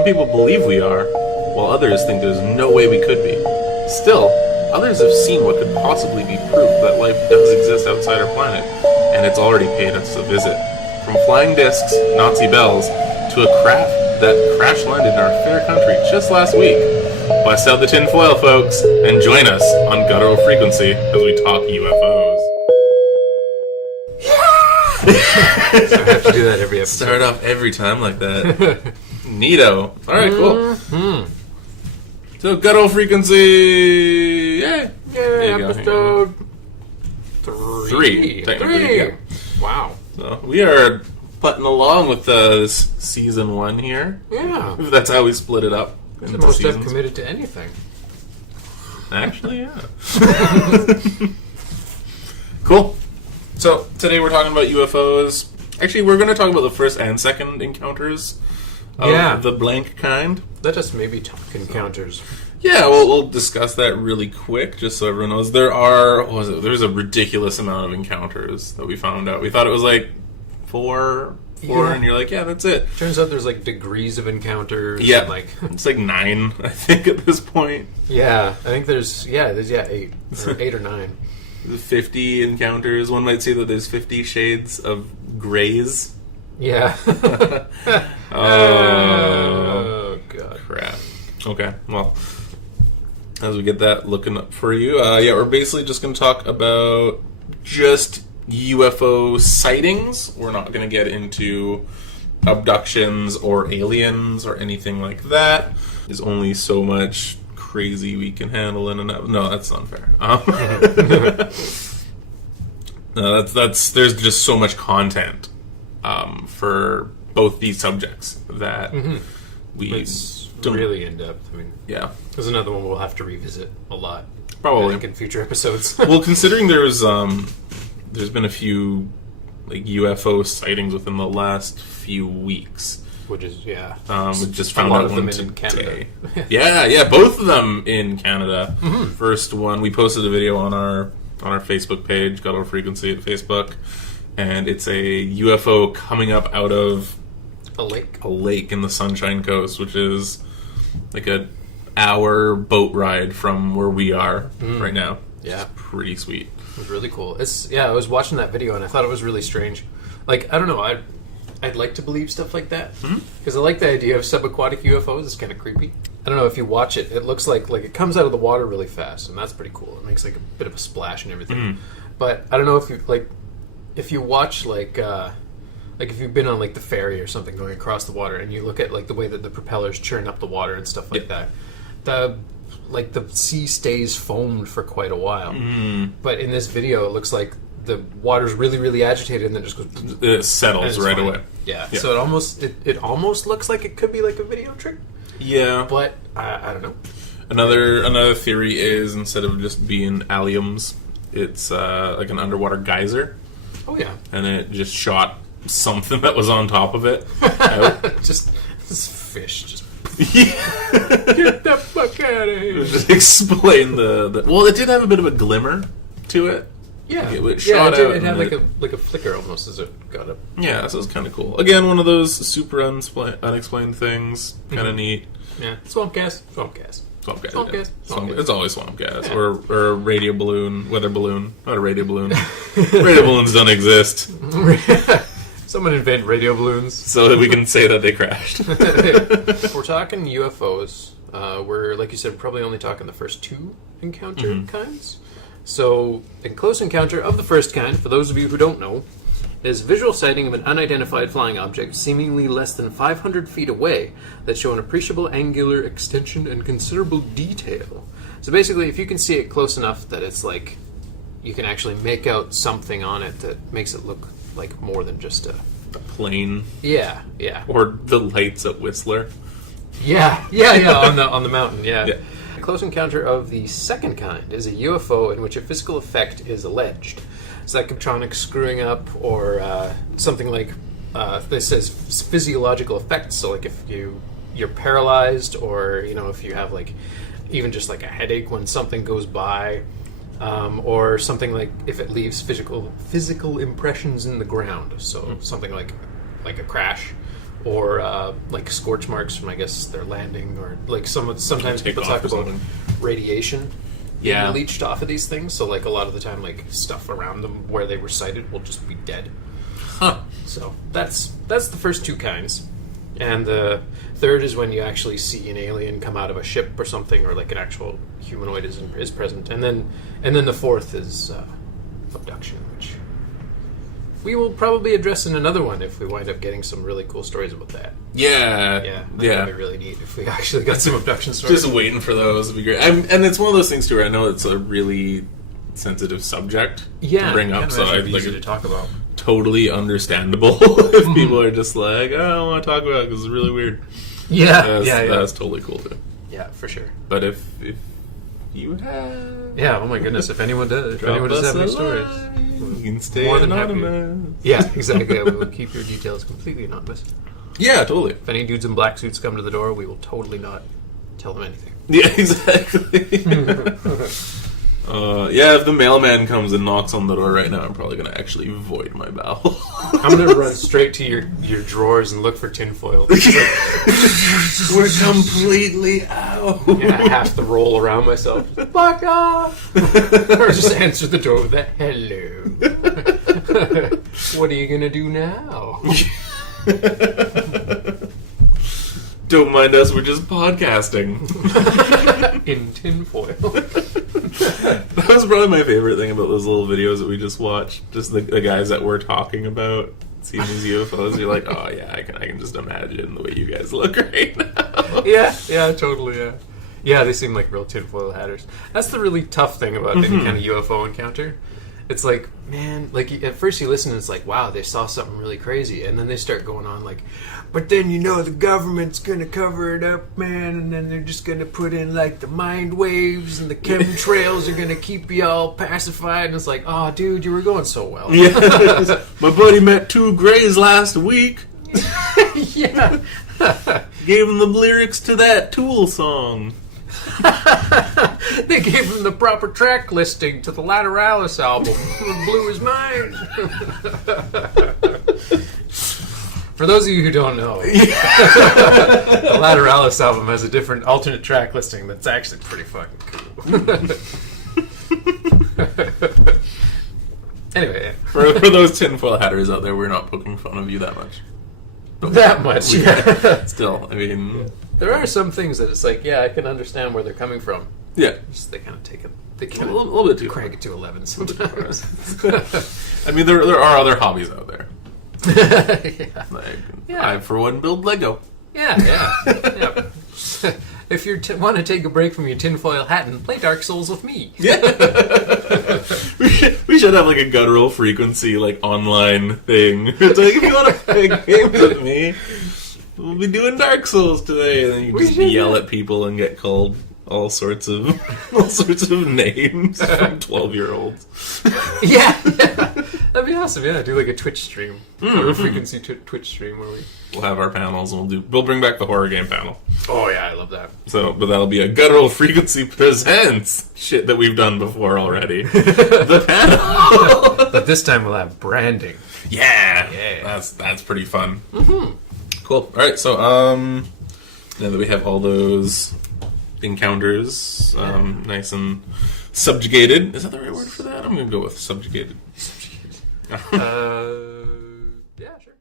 Some people believe we are, while others think there's no way we could be. Still, others have seen what could possibly be proof that life does exist outside our planet, and it's already paid us a visit. From flying discs, Nazi bells, to a craft that crash-landed in our fair country just last week. Bust out the tinfoil, folks, and join us on Guttural Frequency as we talk UFOs. So I have to do that every episode. Start off every time like that. Neato. Alright, cool. Mm-hmm. So, Guttural Frequency... Yay! Yay, episode... Three, technically. Yeah. Wow. So, we are putting along with this season 1 here. Yeah. That's how we split it up. It's the most I've committed to anything. Actually, yeah. Cool. So, today we're talking about UFOs. Actually, we're going to talk about the first and second encounters of the blank kind. Let us maybe talk encounters. Yeah, we'll discuss that really quick, just so everyone knows. There's a ridiculous amount of encounters that we found out. We thought it was like four, and you're like, yeah, that's it. Turns out there's like degrees of encounters. Yeah, and it's like 9, I think, at this point. Yeah, I think there's 8 or 9. 50 encounters. One might say that there's 50 shades of grays. Yeah. Oh, God. Crap. Okay, well, as we get that looking up for you, we're basically just going to talk about just UFO sightings. We're not going to get into abductions or aliens or anything like that. There's only so much crazy we can handle in an episode. No, that's unfair. No, that's there's just so much content for both these subjects that It's really in depth. I mean, yeah, there's another one we'll have to revisit a lot. probably. I think in future episodes. Well, considering there's been a few like UFO sightings within the last few weeks. Which is, we just found out one in Canada. Yeah, both of them in Canada. First one, we posted a video on our Facebook page, Guttural Frequency at Facebook, and it's a UFO coming up out of a lake in the Sunshine Coast, which is like an hour boat ride from where we are right now. Yeah, it's pretty sweet. It was really cool. I was watching that video and I thought it was really strange. Like, I don't know, I'd like to believe stuff like that because I like the idea of subaquatic UFOs. It's kind of creepy. I don't know if you watch it. It looks like it comes out of the water really fast, and that's pretty cool. It makes like a bit of a splash and everything. But I don't know if you watch like if you've been on like the ferry or something going across the water, and you look at like the way that the propellers churn up the water and stuff like that. The sea stays foamed for quite a while. But in this video, it looks like the water's really, really agitated, and then just goes. It settles right away. Yeah. So it almost looks like it could be like a video trick. Yeah. But I don't know. Another theory is instead of just being alliums, it's like an underwater geyser. Oh yeah. And it just shot something that was on top of it out. Just this fish. Just get the fuck out of here. Just explain the. Well, it did have a bit of a glimmer to it. Yeah, it shot out. It had like a flicker almost as it got up. Yeah, so it was kind of cool. Again, one of those super unexplained things. Kind of neat. Yeah, swamp gas. It's always swamp gas or a radio balloon, weather balloon. Not a radio balloon. Radio balloons don't exist. Someone invent radio balloons so that we can say that they crashed. If we're talking UFOs, we're, like you said, probably only talking the first 2 encounter kinds. So, a close encounter of the first kind, for those of you who don't know, is visual sighting of an unidentified flying object seemingly less than 500 feet away that show an appreciable angular extension and considerable detail. So basically, if you can see it close enough that it's like you can actually make out something on it that makes it look like more than just a plane. Yeah. Or the lights at Whistler. Yeah, on the mountain, yeah. A close encounter of the second kind is a UFO in which a physical effect is alleged. Psychotronic screwing up, or something like this says physiological effects. So, like if you're paralyzed, or if you have like even just like a headache when something goes by, or something like if it leaves physical impressions in the ground. So something like a crash, or like scorch marks from, I guess, their landing, or like sometimes people talk about radiation being leached off of these things. So like a lot of the time, like stuff around them where they were sighted will just be dead. Huh. So that's the first two kinds. And the third is when you actually see an alien come out of a ship or something, or like an actual humanoid is present. And then the fourth is abduction, which we will probably address in another one if we wind up getting some really cool stories about that. Yeah. That'd be really neat if we actually got some abduction stories. Just waiting for those would be great. And it's one of those things too where I know it's a really sensitive subject to bring up, so I'd like to talk about. Totally understandable if people are just like, oh, I don't want to talk about it because it's really weird. That's totally cool too. Yeah, for sure. But if you have... Yeah, oh my goodness, if anyone does have any stories, you can stay more than anonymous. Happy. Yeah, exactly. We will keep your details completely anonymous. Yeah, totally. If any dudes in black suits come to the door, we will totally not tell them anything. Yeah, exactly. If the mailman comes and knocks on the door right now, I'm probably going to actually void my bowel. I'm going to run straight to your drawers and look for tinfoil. We're completely out. Yeah, I have to roll around myself. Fuck off! Or just answer the door with a hello. What are you going to do now? Don't mind us, we're just podcasting. In tinfoil. That was probably my favorite thing about those little videos that we just watched. Just the guys that we're talking about seeing these UFOs. You're like, oh yeah, I can just imagine the way you guys look right now. Yeah, totally, yeah. Yeah, they seem like real tinfoil hatters. That's the really tough thing about any kind of UFO encounter. It's like, man, like at first you listen and it's like, wow, they saw something really crazy. And then they start going on like, but then the government's going to cover it up, man. And then they're just going to put in like the mind waves and the chemtrails are going to keep you all pacified. And it's like, oh, dude, you were going so well. Yeah. My buddy met two Greys last week. Yeah. Gave him the lyrics to that Tool song. They gave him the proper track listing to the Lateralis album. It blew his mind. For those of you who don't know, the Lateralis album has a different alternate track listing that's actually pretty fucking cool. Anyway, for those tinfoil hatters out there, we're not poking fun of you that much. That much, yeah. Still, I mean... There are some things that it's like, yeah, I can understand where they're coming from. Yeah. Just, they kind of take it... They kind a little bit too crank it to 11 sometimes. I mean, there are other hobbies out there. Yeah. I, for one, build Lego. Yeah. If you want to take a break from your tinfoil hat and play Dark Souls with me. Yeah. we should have like a guttural frequency, like online thing. It's like, if you want to play games with me, we'll be doing Dark Souls today. And then you just yell at people and get called all sorts of names from 12-year-olds. Yeah. That'd be awesome. Yeah, do like a Twitch stream, or a frequency Twitch stream where we'll have our panels and we'll bring back the horror game panel. Oh yeah, I love that. So, but that'll be a guttural frequency presents shit that we've done before already. The panel, but this time we'll have branding. Yeah. That's pretty fun. Mm-hmm. Cool. All right, so now that we have all those encounters nice and subjugated, is that the right word for that? I'm gonna go with subjugated. Yeah, sure.